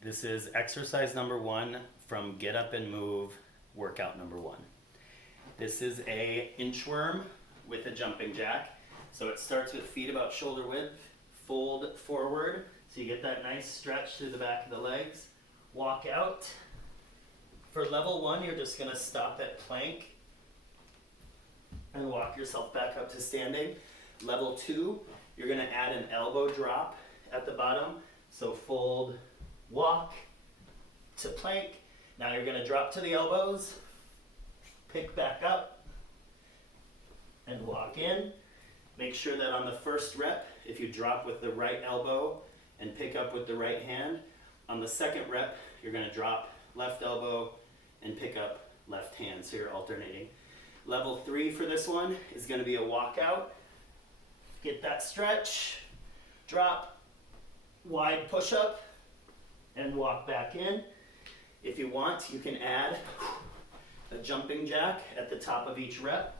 This is exercise number 1 from Get Up and Move workout number 1. This is a inchworm with a jumping jack. So it starts with feet about shoulder width, fold forward, so you get that nice stretch through the back of the legs. Walk out. For level 1, you're just going to stop at plank and walk yourself back up to standing. Level 2, you're going to add an elbow drop at the bottom. So fold, walk to plank. Now you're going to drop to the elbows, pick back up, and walk in. Make sure that on the first rep, if you drop with the right elbow and pick up with the right hand, on the second rep, you're going to drop left elbow and pick up left hand, so you're alternating. Level 3 for this one is going to be a walkout. Get that stretch, drop, wide push-up, and walk back in. If you want, you can add a jumping jack at the top of each rep,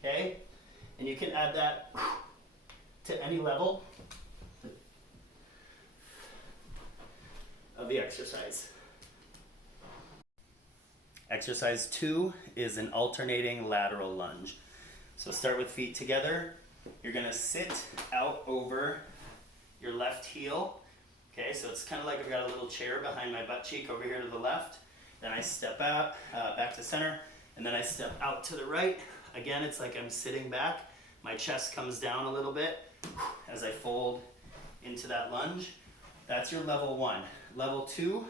okay? And you can add that to any level of the exercise. Exercise 2 is an alternating lateral lunge. So start with feet together. You're gonna sit out over your left heel. Okay, so it's kind of like I've got a little chair behind my butt cheek over here to the left. Then I step out, back to center, and then I step out to the right. Again, it's like I'm sitting back. My chest comes down a little bit as I fold into that lunge. That's your level 1. Level 2,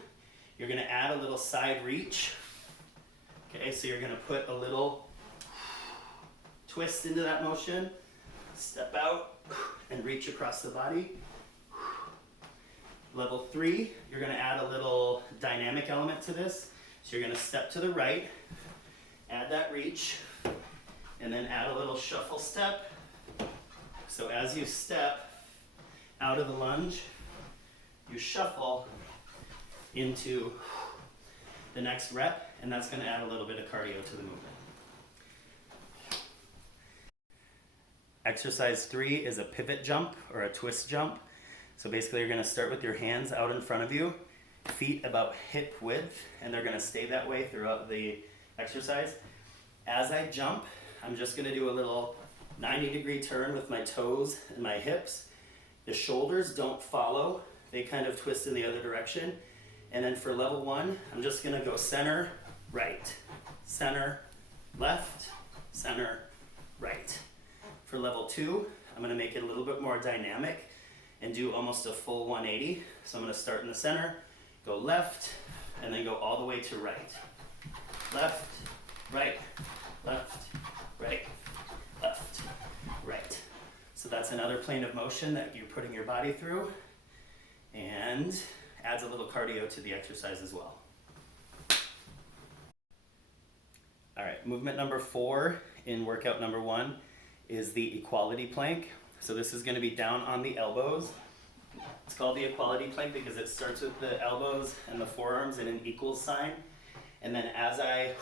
you're gonna add a little side reach. Okay, so you're gonna put a little twist into that motion, step out, and reach across the body. Level 3, you're gonna add a little dynamic element to this. So you're gonna step to the right, add that reach, and then add a little shuffle step. So as you step out of the lunge, you shuffle into the next rep, and that's gonna add a little bit of cardio to the movement. Exercise 3 is a pivot jump or a twist jump. So basically you're gonna start with your hands out in front of you, feet about hip width, and they're gonna stay that way throughout the exercise. As I jump, I'm just gonna do a little 90-degree turn with my toes and my hips. The shoulders don't follow, they kind of twist in the other direction. And then for level 1, I'm just gonna go center, right, center, left, center, right. For level 2, I'm gonna make it a little bit more dynamic and do almost a full 180. So I'm gonna start in the center, go left, and then go all the way to right. Left, right, left, right, left, right. So that's another plane of motion that you're putting your body through and adds a little cardio to the exercise as well. All right, movement number 4 in workout number 1 is the equality plank. So this is going to be down on the elbows. It's called the equality plank because it starts with the elbows and the forearms in an equal sign. And then as I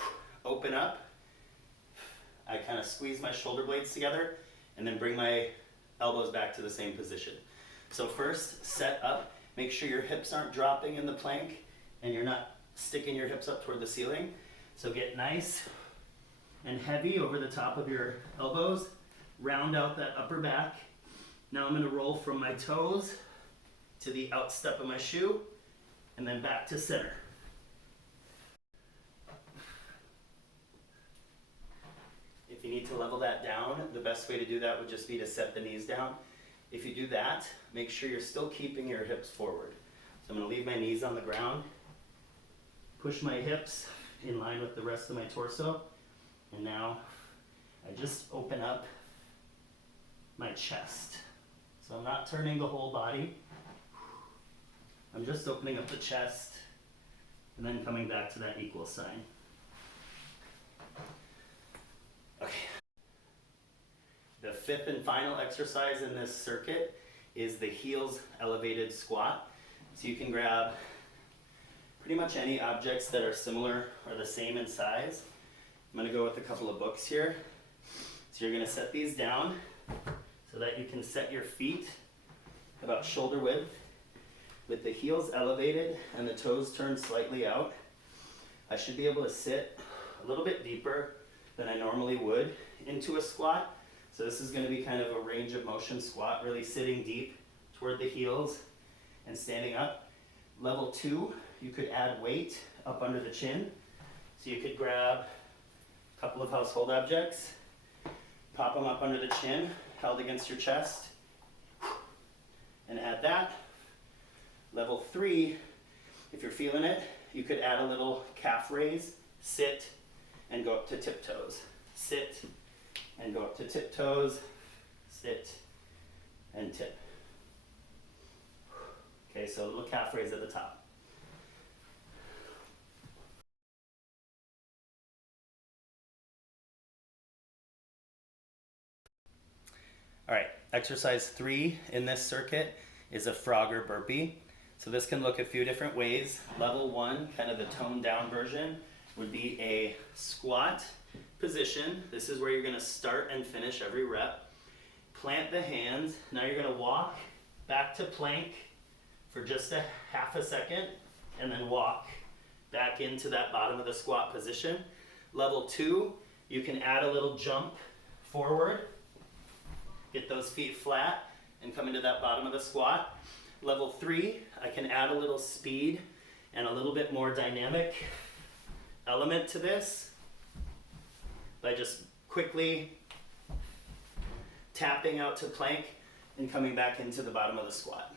open up, I kind of squeeze my shoulder blades together and then bring my elbows back to the same position. So first, set up. Make sure your hips aren't dropping in the plank and you're not sticking your hips up toward the ceiling. So get nice and heavy over the top of your elbows. Round out that upper back. Now I'm going to roll from my toes to the outstep of my shoe and then back to center. If you need to level that down, the best way to do that would just be to set the knees down. If you do that, make sure you're still keeping your hips forward. So I'm going to leave my knees on the ground, push my hips in line with the rest of my torso, and now I just open up my chest. So I'm not turning the whole body. I'm just opening up the chest and then coming back to that equal sign. Okay. The 5th and final exercise in this circuit is the heels elevated squat. So you can grab pretty much any objects that are similar or the same in size. I'm going to go with a couple of books here. So you're going to set these down so that you can set your feet about shoulder width. with the heels elevated and the toes turned slightly out, I should be able to sit a little bit deeper than I normally would into a squat. So this is going to be kind of a range of motion squat, really sitting deep toward the heels and standing up. Level 2, you could add weight up under the chin. So you could grab a couple of household objects, pop them up under the chin, held against your chest, and add that. Level 3, if you're feeling it, you could add a little calf raise, sit, and go up to tiptoes. Sit, and go up to tiptoes, sit, and tip. Okay, so a little calf raise at the top. All right, exercise 3 in this circuit is a Frogger burpee. So this can look a few different ways. Level 1, kind of the toned down version, would be a squat position. This is where you're going to start and finish every rep. Plant the hands. Now you're going to walk back to plank for just a half a second and then walk back into that bottom of the squat position. Level 2, you can add a little jump forward. Get those feet flat and come into that bottom of the squat. Level 3, I can add a little speed and a little bit more dynamic element to this by just quickly tapping out to plank and coming back into the bottom of the squat.